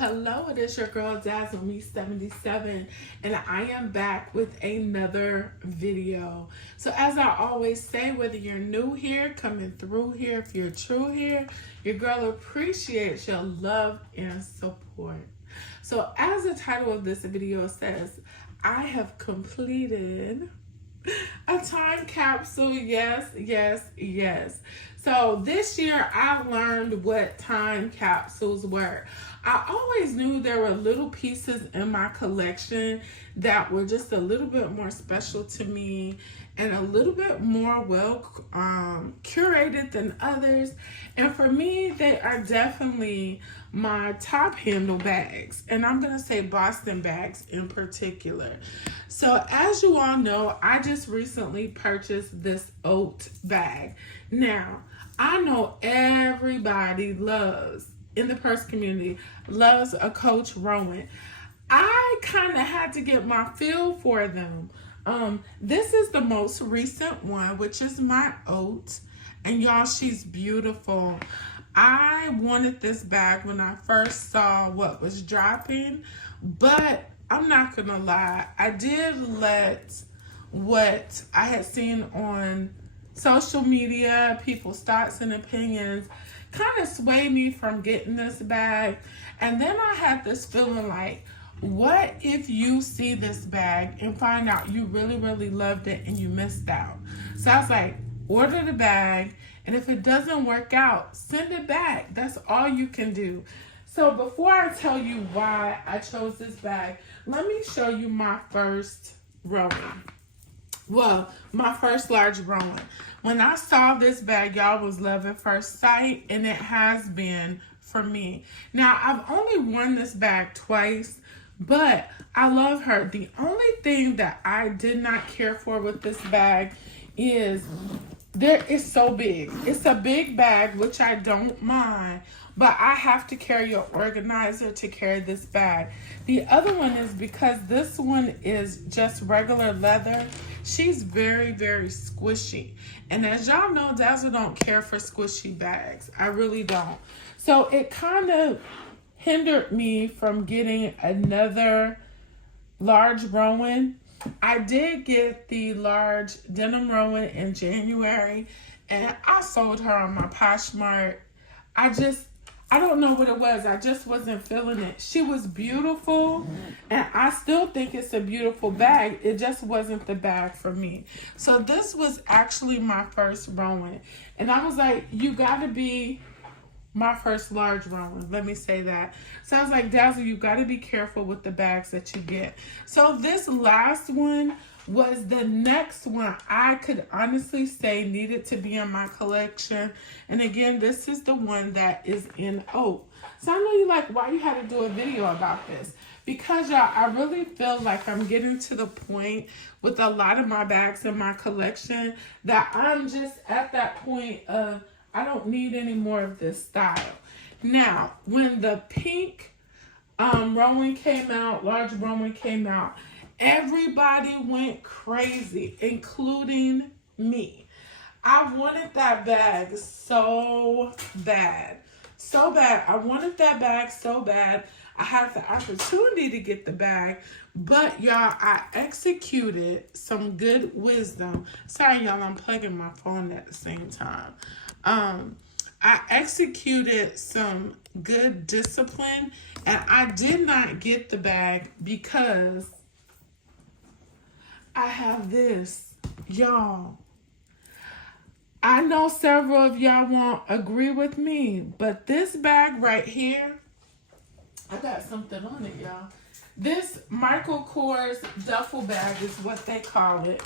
Hello, it is your girl Dazzle Me 77, and I am back with another video. So as I always say, whether you're new here, coming through here, if you're true here, your girl appreciates your love and support. So as the title of this video says, I have completed a time capsule. Yes. So this year I learned what time capsules were. I always knew there were little pieces in my collection that were just a little bit more special to me and a little bit more well curated than others. And for me, they are definitely my top handle bags. And I'm going to say Boston bags in particular. So as you all know, I just recently purchased this oat bag. Now, I know everybody in the purse community loves a Coach Rowan. I kind of had to get my feel for them. This is the most recent one, which is my oat. And y'all, she's beautiful. I wanted this bag when I first saw what was dropping, but I'm not gonna lie, I did let what I had seen on social media, people's thoughts and opinions, kind of sway me from getting this bag. And then I had this feeling like, what if you see this bag and find out you really loved it and you missed out? So I was like, order the bag, and if it doesn't work out, send it back. That's all you can do. So before I tell you why I chose this bag, let me show you my first Rowan. Well, my first large Rowan. When I saw this bag, y'all, was love at first sight, and it has been for me. Now, I've only worn this bag twice, but I love her. The only thing that I did not care for with this bag is it's so big. It's a big bag, which I don't mind, but I have to carry an organizer to carry this bag. The other one is because this one is just regular leather. She's very squishy. And as y'all know, Dazzle don't care for squishy bags. I really don't. So it kind of hindered me from getting another large Rowan. I did get the large denim Rowan in January, and I sold her on my Poshmark. I don't know what it was. I just wasn't feeling it. She was beautiful, and I still think it's a beautiful bag. It just wasn't the bag for me. So this was actually my first Rowan, and I was like, you got to be my first large Rowan. Let me say that. So I was like, Dazzle, you got to be careful with the bags that you get. So this last one was the next one I could honestly say needed to be in my collection. And again, this is the one that is in oat. So I know you're like, why you had to do a video about this? Because y'all, I really feel like I'm getting to the point with a lot of my bags in my collection that I'm just at that point of I don't need any more of this style. Now, when the pink Rowan came out, large Rowan came out, everybody went crazy, including me. I wanted that bag so bad. So bad. I wanted that bag so bad. I had the opportunity to get the bag, but y'all, I executed some good wisdom. Sorry, y'all, I'm plugging my phone at the same time. I executed some good discipline, and I did not get the bag because I have this, y'all. I know several of y'all won't agree with me, but this bag right here, I got something on it, y'all. This Michael Kors duffel bag is what they call it.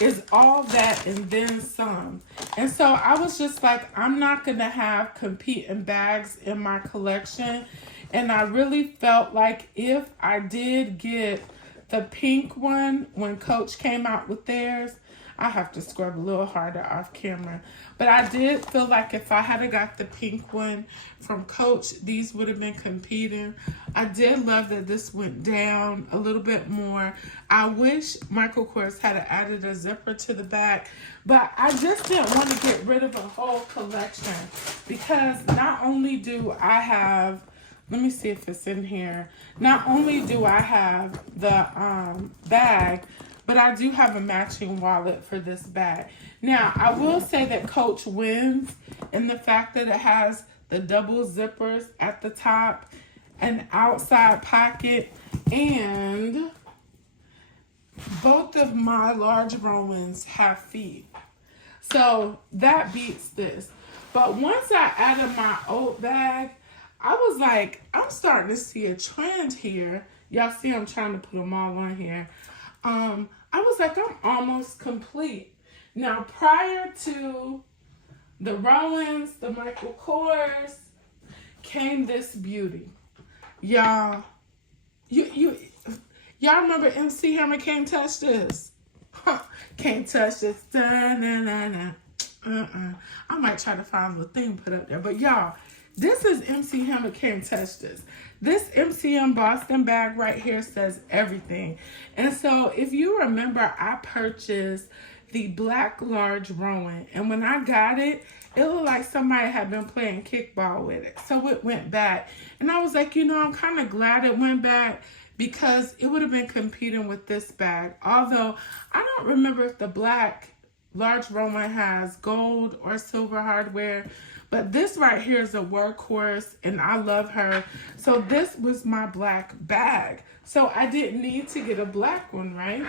Is all that and then some. And so I was just like, I'm not going to have competing bags in my collection. And I really felt like if I did get the pink one when Coach came out with theirs, I have to scrub a little harder off camera. But I did feel like if I had got the pink one from Coach, these would have been competing. I did love that this went down a little bit more. I wish Michael Kors had added a zipper to the back, but I just didn't want to get rid of a whole collection because not only do I have let me see if it's in here. Not only do I have the bag, but I do have a matching wallet for this bag. Now, I will say that Coach wins in the fact that it has the double zippers at the top, an outside pocket, and both of my large Romans have feet. So that beats this. But once I added my oat bag, I was like, I'm starting to see a trend here. Y'all see I'm trying to put them all on here. I was like, I'm almost complete. Now, prior to the Rowans, the Michael Kors, came this beauty. Y'all, y'all remember MC Hammer Can't Touch This? Can't touch this. Da-na-na-na. I might try to find the thing put up there. But y'all, this is MC Hammer Can't Touch This. This MCM Boston bag right here says everything. And so if you remember, I purchased the black large Rowan. And when I got it, it looked like somebody had been playing kickball with it. So it went back. And I was like, you know, I'm kind of glad it went back, because it would have been competing with this bag. Although, I don't remember if the black large Rowan has gold or silver hardware, but this right here is a workhorse, and I love her. So this was my black bag. So I didn't need to get a black one, right?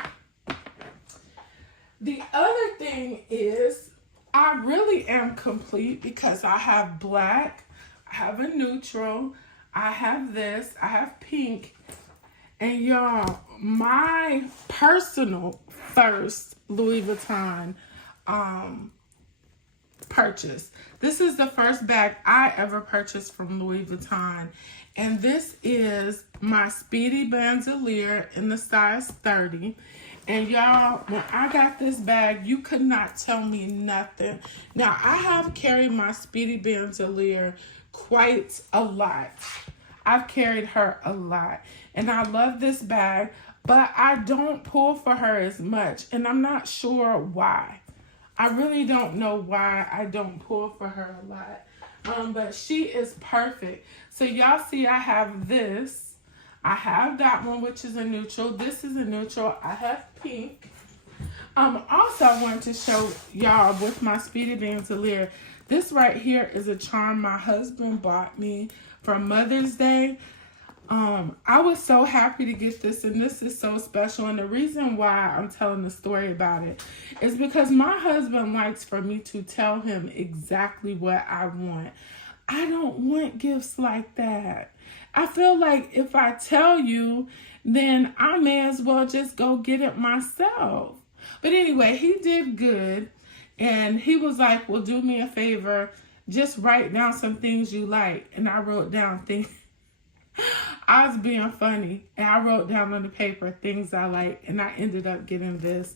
The other thing is, I really am complete because I have black, I have a neutral, I have this, I have pink. And y'all, my personal first Louis Vuitton purchase. This is the first bag I ever purchased from Louis Vuitton. And this is my Speedy Bandolier in the size 30. And y'all, when I got this bag, you could not tell me nothing. Now, I have carried my Speedy Bandolier quite a lot. I've carried her a lot. And I love this bag, but I don't pull for her as much. And I'm not sure why. I really don't know why I don't pull for her a lot. But she is perfect. So y'all see I have this. I have that one, which is a neutral. This is a neutral. I have pink. Also, I wanted to show y'all with my Speedy Bandolier. This right here is a charm my husband bought me for Mother's Day. I was so happy to get this, and this is so special. And the reason why I'm telling the story about it is because my husband likes for me to tell him exactly what I want. I don't want gifts like that. I feel like if I tell you, then I may as well just go get it myself. But anyway, he did good. And he was like, well, do me a favor. Just write down some things you like. And I wrote down things. I was being funny. And I wrote down on the paper things I like. And I ended up getting this.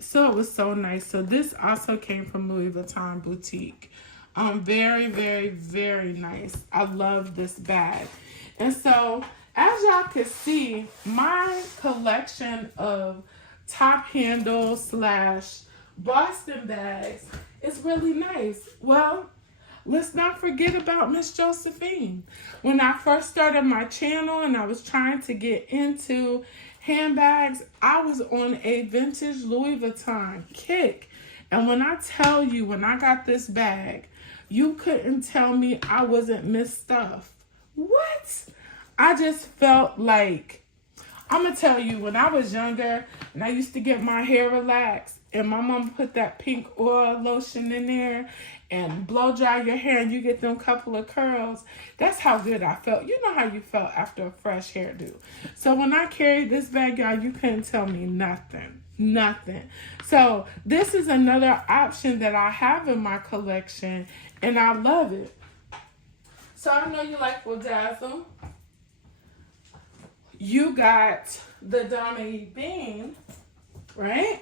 So it was so nice. So this also came from Louis Vuitton Boutique. Very, very, very nice. I love this bag. And so, as y'all can see, my collection of top handle / Boston bags is really nice. Well, let's not forget about Miss Josephine. When I first started my channel and I was trying to get into handbags, I was on a vintage Louis Vuitton kick. And when I tell you, when I got this bag, you couldn't tell me I wasn't Miss Stuff. What? I just felt like, I'm going to tell you, when I was younger and I used to get my hair relaxed and my mom put that pink oil lotion in there and blow dry your hair and you get them couple of curls, that's how good I felt. You know how you felt after a fresh hairdo. So when I carried this bag, y'all, you couldn't tell me nothing. Nothing. So this is another option that I have in my collection, and I love it. So I know you like Dazzle. You got the Dame Bean, right?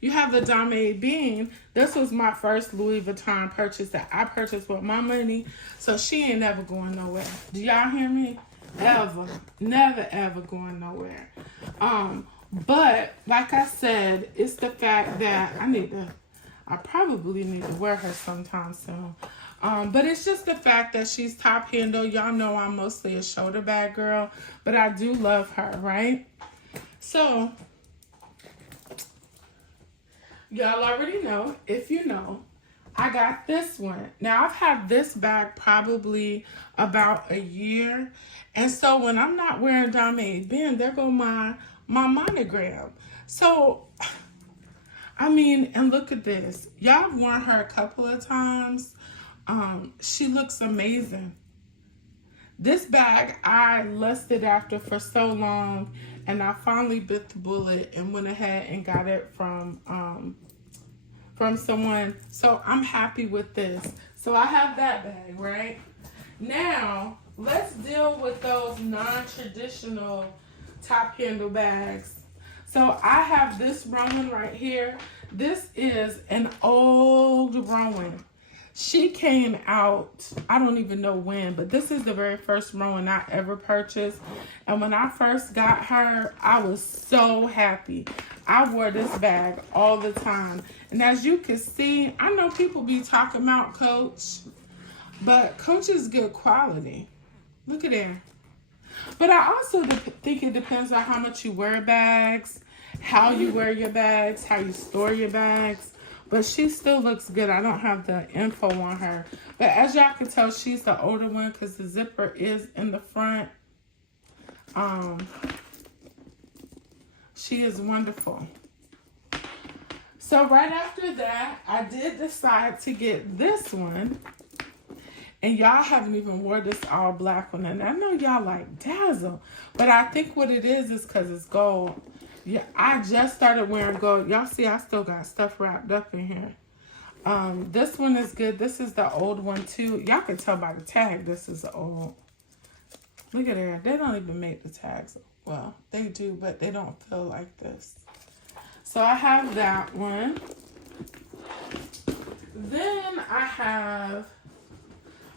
You have the Dame Bean. This was my first Louis Vuitton purchase that I purchased with my money. So she ain't never going nowhere. Do y'all hear me? Ever. Never, ever going nowhere. But like I said, it's the fact that I need to I probably need to wear her sometime soon. But it's just the fact that she's top handle. Y'all know I'm mostly a shoulder bag girl, but I do love her, right? So, y'all already know, if you know, I got this one. Now, I've had this bag probably about a year. And so, when I'm not wearing Dame Ben, there go my monogram. So, I mean, and look at this. Y'all have worn her a couple of times. She looks amazing. This bag I lusted after for so long, and I finally bit the bullet and went ahead and got it from someone. So I'm happy with this. So I have that bag, right? Now, let's deal with those non-traditional top handle bags. So I have this Rowan right here. This is an old Rowan. She came out, I don't even know when, but this is the very first Rowan I ever purchased. And when I first got her, I was so happy. I wore this bag all the time. And as you can see, I know people be talking about Coach, but Coach is good quality. Look at there. But I also think it depends on how much you wear bags, how you wear your bags, how you store your bags. But she still looks good. I don't have the info on her. But as y'all can tell, she's the older one because the zipper is in the front. She is wonderful. So right after that, I did decide to get this one. And y'all haven't even wore this all black one. And I know y'all like Dazzle. But I think what it is because it's gold. Yeah, I just started wearing gold. Y'all see I still got stuff wrapped up in here. This one is good. This is the old one too. Y'all can tell by the tag this is old. Look at there. They don't even make the tags. Well, they do, but they don't feel like this. So I have that one. Then I have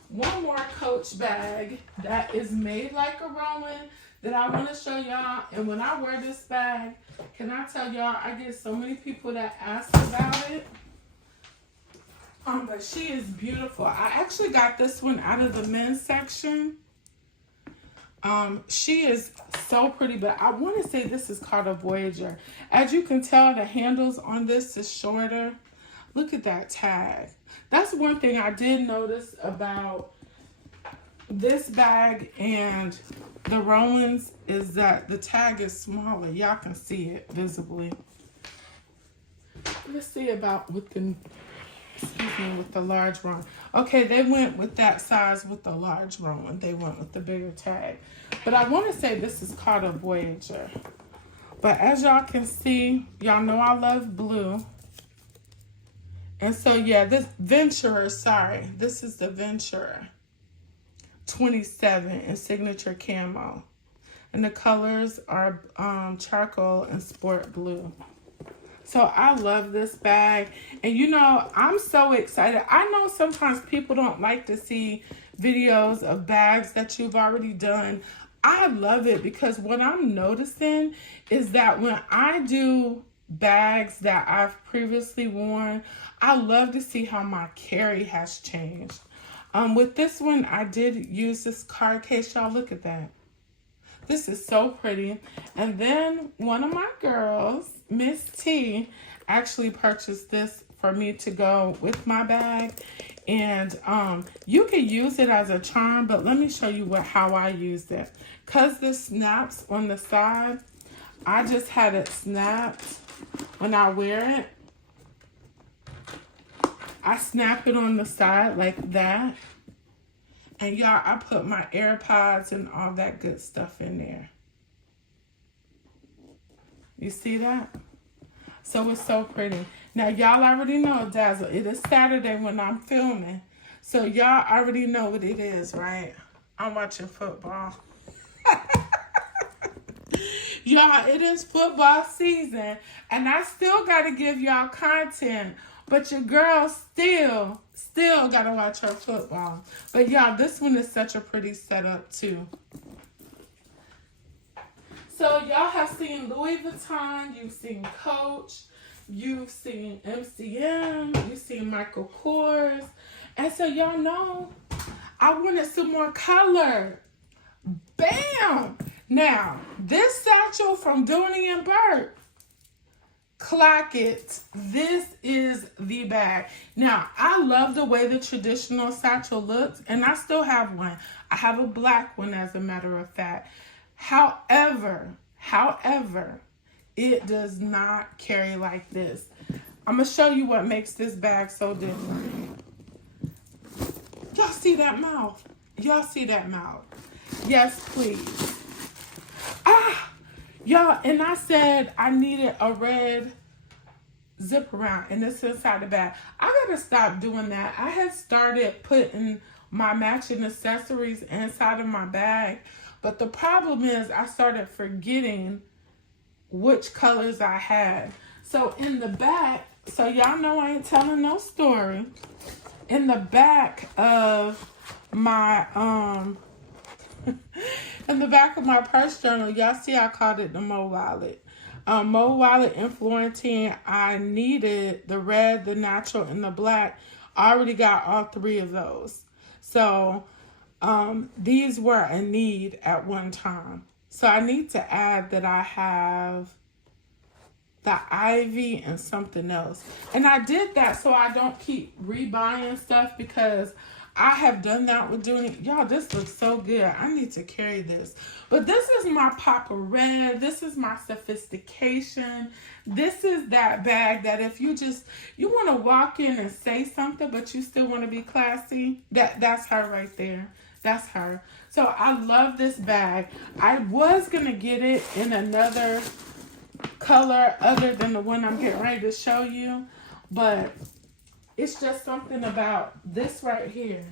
one more Coach bag that is made like a Rowan that I want to show y'all. And when I wear this bag, can I tell y'all, I get so many people that ask about it. But she is beautiful. I actually got this one out of the men's section. She is so pretty, but I want to say this is called a Voyager. As you can tell, the handles on this is shorter. Look at that tag. That's one thing I did notice about this bag and the Rowans is that the tag is smaller. Y'all can see it visibly. Let's see about with the, with the large Rowan. Okay, they went with that size with the large Rowan. They went with the bigger tag. But I want to say this is called a Voyager. But as y'all can see, y'all know I love blue. And so, yeah, this Venturer, sorry. This is the Venturer 27 in signature camo. And the colors are charcoal and sport blue. So I love this bag. And you know, I'm so excited. I know sometimes people don't like to see videos of bags that you've already done. I love it because what I'm noticing is that when I do bags that I've previously worn, I love to see how my carry has changed. With this one, I did use this card case. Y'all look at that. This is so pretty. And then one of my girls, Miss T, actually purchased this for me to go with my bag. And you can use it as a charm, but let me show you how I used it. Because this snaps on the side, I just had it snapped when I wear it. I snap it on the side like that. And y'all, I put my AirPods and all that good stuff in there. You see that? So it's so pretty. Now, y'all already know, Dazzle, it is Saturday when I'm filming. So y'all already know what it is, right? I'm watching football. Y'all, it is football season. And I still got to give y'all content. But your girl still got to watch her football. But y'all, this one is such a pretty setup too. So y'all have seen Louis Vuitton. You've seen Coach. you've seen MCM, you've seen Michael Kors. And so y'all know, I wanted some more color. Bam! Now, this satchel from Dooney and Burke, clock it. This is the bag. Now, I love the way the traditional satchel looks, and I still have one. I have a black one, as a matter of fact. However, it does not carry like this. I'm going to show you what makes this bag so different. Y'all see that mouth? Y'all see that mouth? Yes, please. Y'all, and I said I needed a red zip around, and it's inside the bag. I gotta stop doing that. I had started putting my matching accessories inside of my bag, but the problem is I started forgetting which colors I had. So in the back, so y'all know I ain't telling no story. In the back of my in the back of my purse journal, y'all see I called it the Mo Wallet. Mo Wallet in Florentine, I needed the red, the natural, and the black. I already got all three of those. So these were a need at one time. So I need to add that I have the ivy and something else. And I did that so I don't keep rebuying stuff, because I have done that with doing, y'all, this looks so good. I need to carry this. But this is my Papa Red. This is my sophistication. This is that bag that if you want to walk in and say something, but you still want to be classy, that's her right there. That's her. So I love this bag. I was going to get it in another color other than the one I'm getting ready to show you, but it's just something about this right here.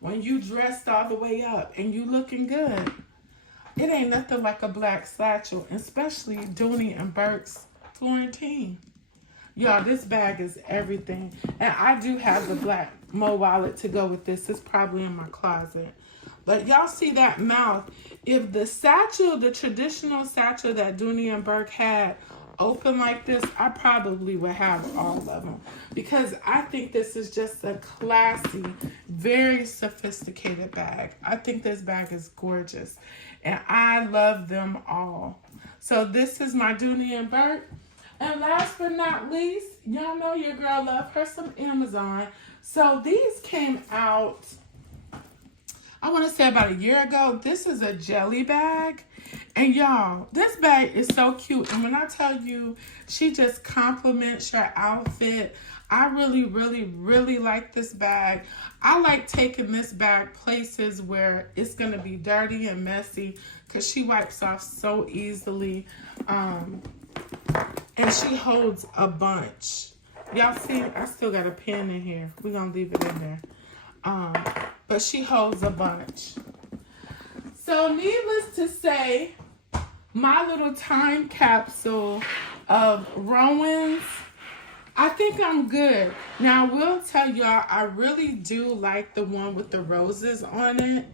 When you dressed all the way up and you looking good, it ain't nothing like a black satchel, especially Dooney and Burke's Florentine. Y'all, this bag is everything. And I do have the black Mo Wallet to go with this. It's probably in my closet. But y'all see that mouth. If the satchel, the traditional satchel that Dooney and Burke had, open like this, I probably would have all of them, because I think this is just a classy, very sophisticated bag. I think this bag is gorgeous, and I love them all. So this is my Dooney and Burke. And last but not least, y'all know your girl love her some Amazon. So these came out, I want to say about a year ago. This is a jelly bag. And y'all, this bag is so cute. And when I tell you, she just compliments your outfit. I really, really, really like this bag. I like taking this bag places where it's going to be dirty and messy, because she wipes off so easily. And she holds a bunch. Y'all see, I still got a pen in here. We're going to leave it in there. But she holds a bunch. So needless to say, my little time capsule of Rowans, I think I'm good. Now, I will tell y'all, I really do like the one with the roses on it,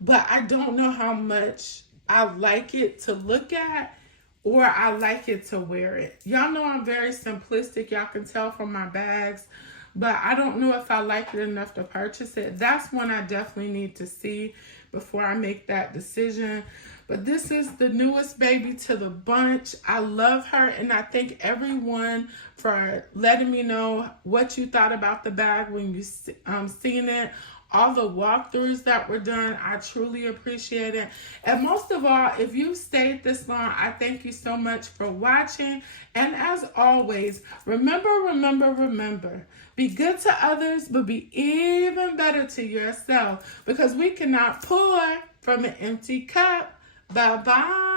but I don't know how much I like it to look at or I like it to wear it. Y'all know I'm very simplistic. Y'all can tell from my bags, but I don't know if I like it enough to purchase it. That's one I definitely need to see before I make that decision. But this is the newest baby to the bunch. I love her, and I thank everyone for letting me know what you thought about the bag when you seen it. All the walkthroughs that were done, I truly appreciate it. And most of all, if you stayed this long, I thank you so much for watching. And as always, remember, be good to others, but be even better to yourself, because we cannot pour from an empty cup. Bye-bye.